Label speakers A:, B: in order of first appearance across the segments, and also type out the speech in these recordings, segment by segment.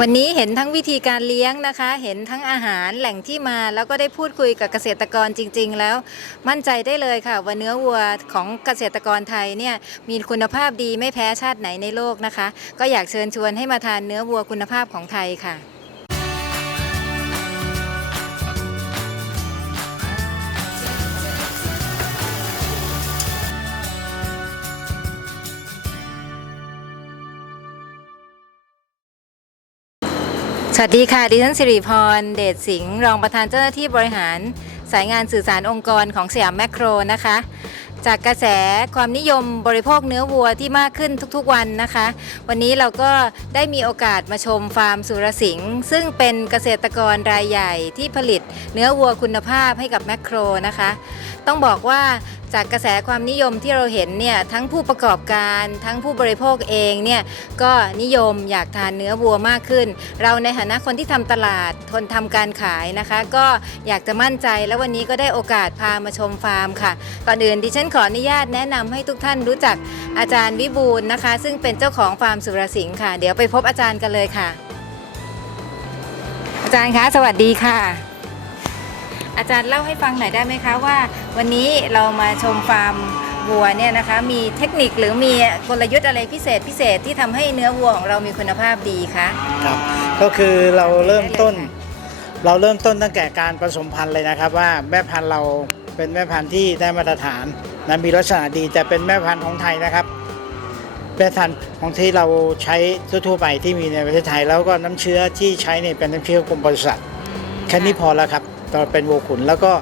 A: วันนี้เห็นทั้งวิธีการเลี้ยงนะคะ เห็นทั้งอาหารแหล่งที่มาแล้วก็ได้พูดคุยกับเกษตรกรจริง ๆ แล้ว มั่นใจได้เลยค่ะ ว่าเนื้อวัวของเกษตรกรไทยเนี่ยมีคุณภาพดีไม่แพ้ชาติไหนในโลกนะคะ ก็อยากเชิญชวนให้มาทานเนื้อวัวคุณภาพของไทยค่ะ สวัสดีค่ะ ดิฉันสิริพร เดชสิงห์ รองประธานเจ้าหน้าที่บริหาร สายงานสื่อสารองค์กรของสยามแมคโครนะคะ จากกระแสความนิยมบริโภคเนื้อวัวที่มากขึ้นทุกๆวันนะคะ วันนี้เราก็ได้มีโอกาสมาชมฟาร์มสุรสิงห์ซึ่งเป็นเกษตรกรรายใหญ่ที่ผลิตเนื้อวัวคุณภาพให้กับแมคโครนะคะ ต้องบอกว่าจากกระแสความนิยมที่เราเห็นเนี่ยทั้งผู้ประกอบการทั้งผู้บริโภคเองเนี่ยก็นิยมอยากทานเนื้อวัวมากขึ้น เราในฐานะคนที่ทำตลาดคนทำการขายนะคะ ก็อยากจะมั่นใจแล้ววันนี้ก็ได้โอกาสพามาชมฟาร์มค่ะก่อนอื่นดิฉันขออนุญาตแนะนำให้ทุกท่านรู้จักอาจารย์วิบูลนะคะ ซึ่งเป็นเจ้าของฟาร์มสุรสิงห์ค่ะ เดี๋ยวไปพบอาจารย์กันเลยค่ะ อาจารย์คะสวัสดีค่ะ อาจารย์เล่าให้ฟังหน่อยได้ไหมคะว่า วันนี้เรามาชมฟาร์มวัวเนี่ยนะคะ มีเทคนิคหรือมีกลยุทธ์อะไรพิเศษพิเศษที่ทำให้เนื้อวัวของเรามีคุณภาพดีคะ
B: ครับก็คือเราเริ่มต้น เราเริ่มต้นตั้งแต่การผสมพันธุ์เลยนะครับว่าแม่พันธุ์เราเป็นแม่พันธุ์ที่ได้มาตรฐาน นะมีลักษณะดีแต่เป็นแม่พันธุ์ของไทยนะครับ แม่พันธุ์ของที่เราใช้ทั่วๆไปที่มีในประเทศไทย แล้วก็น้ำเชื้อที่ใช้เนี่ยเป็นน้ำเชื้อกรมบริษัทแค่นี้พอแล้วครับตอนเป็นวัวขุนแล้วก็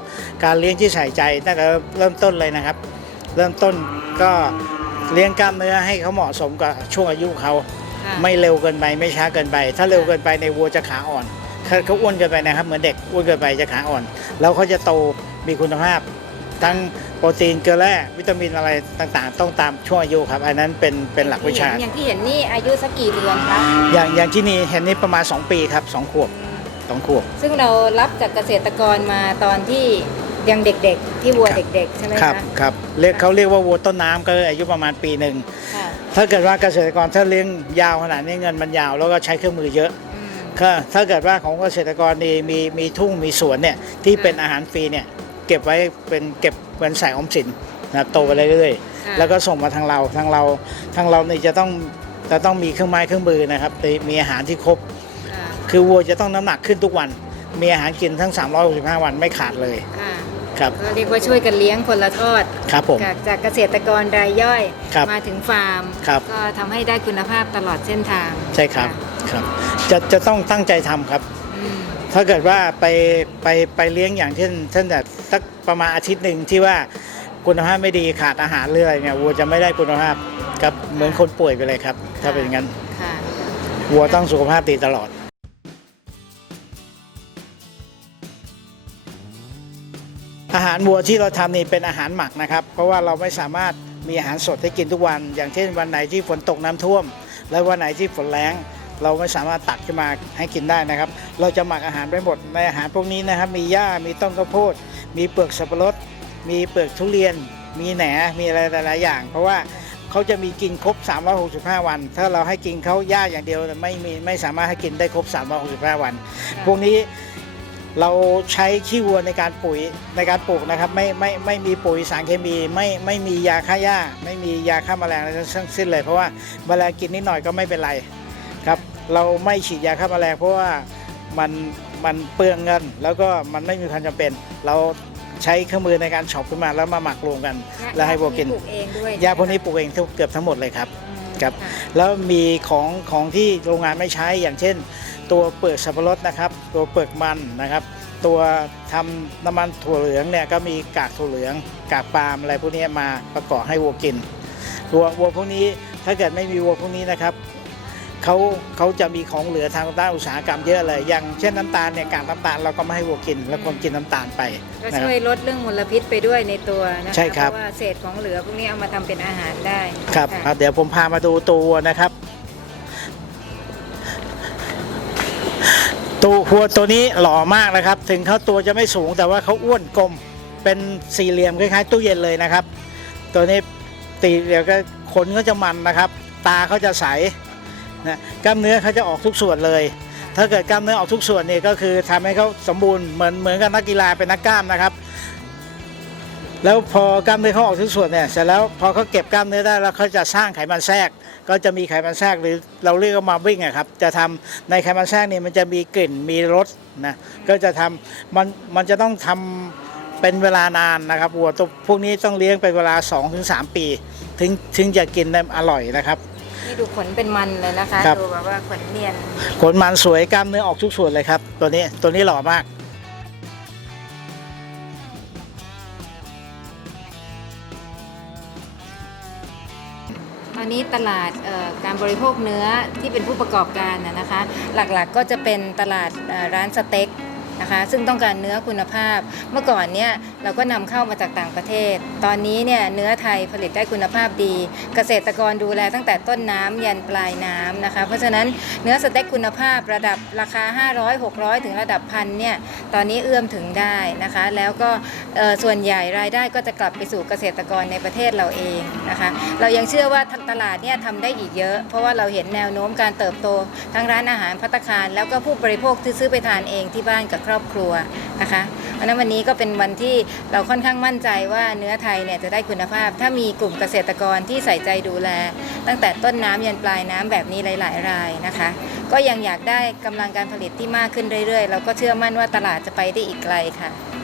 B: การเลี้ยงที่ใส่ใจตั้งแต่เริ่มต้นเลยนะครับ เริ่มต้นก็เลี้ยงกล้ามเนื้อให้เขาเหมาะสมกับช่วงอายุเขา
A: ค่ะ
B: ไม่เร็วเกินไปไม่ช้าเกินไป ถ้าเร็วเกินไปในวัวจะขาอ่อนเขาเขาอ้วนเกินไปนะครับ เหมือนเด็กอ้วนเกินไปจะขาอ่อน แล้วเขาจะโตมีคุณภาพ ทั้งโป รตีนเกลือแร่วิตามินอะไรต่างๆ ต้องตามช่วงอายุครับ อันนั้นเป็นเป็นหลักวิชา
A: อย่างที่เห็นนี่อายุสักกี่เดือนคะ
B: อย่างอย่างที่นี่เห็นนี่ประมาณ 2 ปีครับ2ขวบสองขวบ
A: ซึ่งเรารับจากเกษตรกรมาตอนที่ยังเด็กๆ ที่วัว
B: ครับ
A: เด็กๆ ใช่ไหม
B: ครับ
A: คะ
B: ครับเรียกเขาเรียกว่าวัวต้นน้ำก็อายุประมาณปีหนึ่ง
A: ค่ะ
B: ถ้าเกิดว่าเกษตรกรถ้าเลี้ยงยาวขนาดนี้เงินมันยาวแล้วก็ใช้เครื่องมือเยอะ
A: อืม
B: ก็ถ้าเกิดว่าของเกษตรกรนี่มีมีทุ่งมีสวนเนี่ยที่
A: ค่ะ
B: เป็นอาหารฟรีเนี่ย เก็บไว้เป็นเก็บเป็นใส่ออมสินนะครับโตไปเรื่อย
A: ค่ะ
B: ๆแล้วก็ส่งมาทางเราทางเราทางเรานี่จะต้องจะต้องมีเครื่องไม้เครื่องมือนะครับมีอาหารที่ครบ
A: ค่ะ
B: คือวัวจะต้องน้ำหนักขึ้นทุกวัน มีอาหารกินทั้ง 365 วันไม่ขาดเลย
A: ค่ะ
B: ครับ
A: ก็เรียกว่าช่วยกันเลี้ยงคนละทอด
B: ครับผม
A: จากจากเกษตรกรรายย่อย
B: ครับ
A: มาถึงฟาร์ม
B: ครับ
A: ก็ทำให้ได้คุณภาพตลอดเส้นทาง
B: ใช่ครับะครับจะจะต้องตั้งใจทำครับ
A: อืม
B: ถ้าเกิดว่าไปไปไปเลี้ยงอย่างเช่นเช่นแบบสักประมาณอาทิตย์หนึ่งที่ว่าคุณภาพไม่ดีขาดอาหารหรืออะไรเนี่ยวัวจะไม่ได้คุณภาพครับเหมือนคนป่วยไปเลยครับ ถ้าเป็นอย่างนั้น
A: ค่ะ
B: วัวต้องสุขภาพดีตลอดอาหารวัวที่เราทำนี่เป็นอาหารหมักนะครับ เพราะว่าเราไม่สามารถมีอาหารสดให้กินทุกวัน อย่างเช่นวันไหนที่ฝนตกน้ำท่วม และวันไหนที่ฝนแรง เราไม่สามารถตักขึ้นมาให้กินได้นะครับ เราจะหมักอาหารไว้หมดในอาหารพวกนี้นะครับ มีหญ้ามีต้นข้าวโพด มีเปลือกสับปะรด มีเปลือกทุเรียน มีแหนมีอะไรหลายๆอย่าง เพราะว่าเขาจะมีกินครบ 365 วัน ถ้าเราให้กินเขาหญ้าอย่างเดียวไม่มีไม่สามารถให้กินได้ครบ 365 วัน พวกนี้เราใช้ขี้วัวในการปุ๋ยในการปลูกนะครับไม่ไม่ไม่มีปุ๋ยสารเคมีไม่ไม่มียาฆ่าหญ้า ไม่มียาฆ่าแมลงอะไรทั้งสิ้นเลย เพราะว่าแมลงกินนิดหน่อยก็ไม่เป็นไร ครับเราไม่ฉีดยาฆ่าแมลงเพราะว่ามันมันเปลืองเงิน แล้วก็มันไม่มีความจำเป็น เราใช้เครื่องมือในการเฉาะขึ้นมาแล้วมาหมักรวมกัน แล้วให้วัวกิน
A: ปลูกเองด้วย
B: ยาพวกนี้ปลูกเองทุกเกือบทั้งหมดเลยครับ
A: อืม
B: ครับะแล้วมีของของที่โรงงานไม่ใช้อย่างเช่น ตัวเปลือกสับปะรดนะครับ ตัวเปลือกมันนะครับ ตัวทำน้ำมันถั่วเหลืองเนี่ยก็มีกากถั่วเหลือง กากปาล์มอะไรพวกนี้มาประกอบให้วัวกินวัววัวพวกนี้ถ้าเกิดไม่มีวัวพวกนี้นะครับ เขาเขาจะมีของเหลือทางด้านอุตสาหกรรมเยอะเลย อย่างเช่นน้ำตาลเนี่ยกากน้ำตาลเราก็ไม่ให้วัวกิน แล้วคนกินน้ำตาลไป
A: ก็
B: นะค
A: ช่
B: รับ
A: วยลดเรื่องมลพิษไปด้วยในตัวนะคะ
B: ใช่ครับ
A: เพราะว่าเศษของเหลือพวกนี้เอามาทำเป็นอาหารได้
B: ครับะครับเดี๋ยวผมพามาดูตัววัวนะครับ ตัววัวตัวนี้หล่อมากนะครับ ถึงเขาตัวจะไม่สูงแต่ว่าเขาอ้วนกลมเป็นสี่เหลี่ยมคล้ายๆตู้เย็นเลยนะครับ ตัวนี้ตีเดี๋ยวก็ขนก็จะมันนะครับ ตาเขาจะใส นะกล้ามเนื้อเขาจะออกทุกส่วนเลย ถ้าเกิดกล้ามเนื้อออกทุกส่วนเนี่ยก็คือทำให้เขาสมบูรณ์เหมือนเหมือนกับนักกีฬาเป็นนักกล้ามนะครับ แล้วพอกล้ามเนื้อเขาออกทุกส่วนเนี่ยเสร็จแล้วพอเขาเก็บกล้ามเนื้อได้แล้วเขาจะสร้างไขมันแทรก ก็จะมีไขมันแทรกหรือเราเรียกว่ามาวิ่งอะครับจะทำในไขมันแทรกนี่มันจะมีกลิ่นมีรสนะก็จะทำมันมันจะต้องทำเป็นเวลานานนะครับวัวตัวพวกนี้ต้องเลี้ยงเป็นเวลา 2-3 ปี ถึงถึงจะกินได้อร่อยนะครับ
A: นี่ดูขนเป็นมันเลยนะคะ
B: ครับ
A: ดูแบบว่าขนเนียน
B: ขนมันสวยกล้ามเนื้อออกทุกส่วนเลยครับ ตัวนี้ตัวนี้หล่อมาก
A: ตอนนี้ตลาดเอ่อการบริโภคเนื้อที่เป็นผู้ประกอบการนะนะคะ หลักๆก็จะเป็นตลาดเอ่อร้านสเต็ก นะคะซึ่งต้องการเนื้อคุณภาพ เมื่อก่อนเนี่ยเราก็นำเข้ามาจากต่างประเทศ ตอนนี้เนี่ยเนื้อไทยผลิตได้คุณภาพดี เกษตรกรดูแลตั้งแต่ต้นน้ำยันปลายน้ำนะคะ เพราะฉะนั้นเนื้อสเต็กคุณภาพระดับราคา 500 600 ถึงระดับพันเนี่ยตอนนี้เอื้อมถึงได้นะคะ แล้วก็ส่วนใหญ่รายได้ก็จะกลับไปสู่เกษตรกรในประเทศเราเองนะคะเรายังเชื่อว่าตลาดเนี่ยทำได้อีกเยอะ เพราะว่าเราเห็นแนวโน้มการเติบโตทั้งร้านอาหารพัตตาคาร แล้วก็ผู้บริโภคที่ซื้อไปทานเองที่บ้านกับครอบครัวนะคะเพราะฉะนั้นวันนี้ก็เป็นวันที่เราค่อนข้างมั่นใจว่าเนื้อไทยเนี่ยจะได้คุณภาพ ถ้ามีกลุ่มเกษตรกรที่ใส่ใจดูแล ตั้งแต่ต้นน้ำยันปลายน้ำแบบนี้หลาย ๆ รายนะคะ ก็ยังอยากได้กำลังการผลิตที่มากขึ้นเรื่อย ๆ เราก็เชื่อมั่นว่าตลาดจะไปได้อีกไกลค่ะ